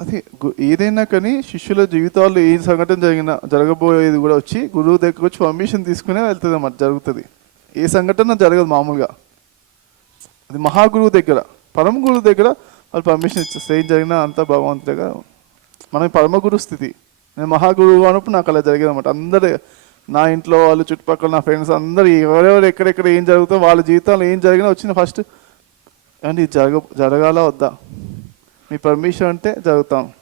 అది గు- ఏదైనా కానీ శిష్యుల జీవితాల్లో ఏ సంఘటన జరిగినా జరగబోయేది కూడా వచ్చి గురువు దగ్గరకు వచ్చి పర్మిషన్ తీసుకునే వెళ్తుంది అన్నమాట జరుగుతుంది. ఏ సంఘటన జరగదు మామూలుగా. అది మహాగురువు దగ్గర పరమ గురువు దగ్గర వాళ్ళు పర్మిషన్ ఇచ్చేస్తే ఏం జరిగినా అంతా దగ్గర మనం పరమ గురు స్థితి. నేను మహాగురువు అన్నప్పుడు నాకు అలా జరిగింది అనమాట అందరు నా ఇంట్లో వాళ్ళు చుట్టుపక్కల నా ఫ్రెండ్స్ అందరు ఎవరెవరు ఎక్కడెక్కడ ఏం జరుగుతుందో వాళ్ళ జీవితంలో ఏం జరిగినా వచ్చిన ఫస్ట్ అండ్ ఇది జరగ జరగాల వద్దా? మీ పర్మిషన్ అంటే జరుగుతాం.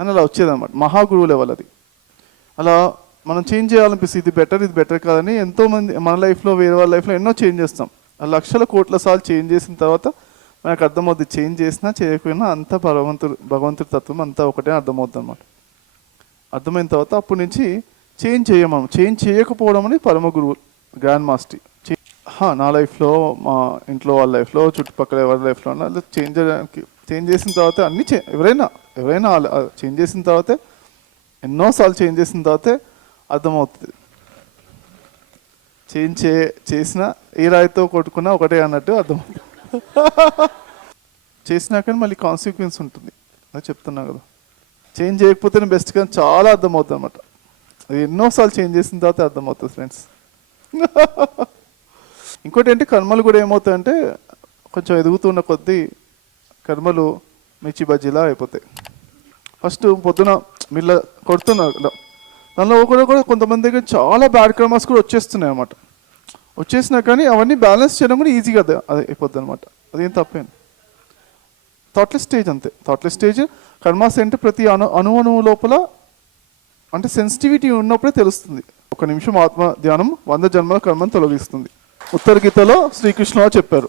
అని అలా వచ్చేదన్నమాట. మహాగురువు లెవెల్ అది అలా మనం చేంజ్ చేయాలనిపిస్తుంది. ఇది బెటర్ ఇది బెటర్ కాదని ఎంతోమంది మన లైఫ్లో వేరే వాళ్ళ లైఫ్లో ఎన్నో చేంజ్ చేస్తాం. ఆ లక్షల కోట్ల సార్లు చేంజ్ చేసిన తర్వాత మనకు అర్థమవుద్ది చేంజ్ చేసినా చేయకపోయినా అంతా భగవంతుడు భగవంతుడి తత్వం అంతా ఒకటే అర్థమవుతుంది అనమాట అర్థమైన తర్వాత అప్పటి నుంచి చేంజ్ చేయమం చేంజ్ చేయకపోవడం అనేది పరమ గురువు గ్రాండ్ మాస్టర్. చే- నా లైఫ్లో మా ఇంట్లో వాళ్ళ లైఫ్లో చుట్టుపక్కల ఎవరి లైఫ్లో చేంజ్ చేయడానికి చేంజ్ చేసిన తర్వాత అన్ని చే ఎవరైనా ఎవరైనా చేంజ్ చేసిన తర్వాతే ఎన్నోసార్లు చేంజ్ చేసిన తర్వాతే అర్థమవుతుంది. చేంజ్ చే చేసిన ఏ రాయితో కొట్టుకున్నా ఒకటే అన్నట్టు అర్థమవుతుంది. చేసినా కానీ మళ్ళీ కాన్సిక్వెన్స్ ఉంటుంది. అది చెప్తున్నా కదా. చేంజ్ చేయకపోతేనే బెస్ట్ కానీ చాలా అర్థమవుతుంది అనమాట అది ఎన్నోసార్లు చేంజ్ చేసిన తర్వాత అర్థమవుతుంది ఫ్రెండ్స్ ఇంకోటి ఏంటి కర్మలు కూడా ఏమవుతాయంటే కొంచెం ఎదుగుతున్న కొద్దీ కర్మలు మిర్చి బజ్జీలా అయిపోతాయి. ఫస్ట్ పొద్దున మిల్ల కొడుతున్నారు దానిలో కూడా కూడా కొంతమంది దగ్గర చాలా బ్యాడ్ కర్మస్ కూడా వచ్చేస్తున్నాయి అనమాట వచ్చేసినా కానీ అవన్నీ బ్యాలెన్స్ చేయడం కూడా ఈజీగా అది అది అయిపోద్ది అనమాట అదేం తప్పేను థాట్లెస్ స్టేజ్ అంతే. థాట్లెస్ స్టేజ్ కర్మాస్ అంటే ప్రతి అణు అణు అణువు లోపల అంటే సెన్సిటివిటీ ఉన్నప్పుడే తెలుస్తుంది. ఒక నిమిషం ఆత్మ ధ్యానం వంద జన్మల కర్మను తొలగిస్తుంది. ఉత్తర గీతలో శ్రీకృష్ణ చెప్పారు.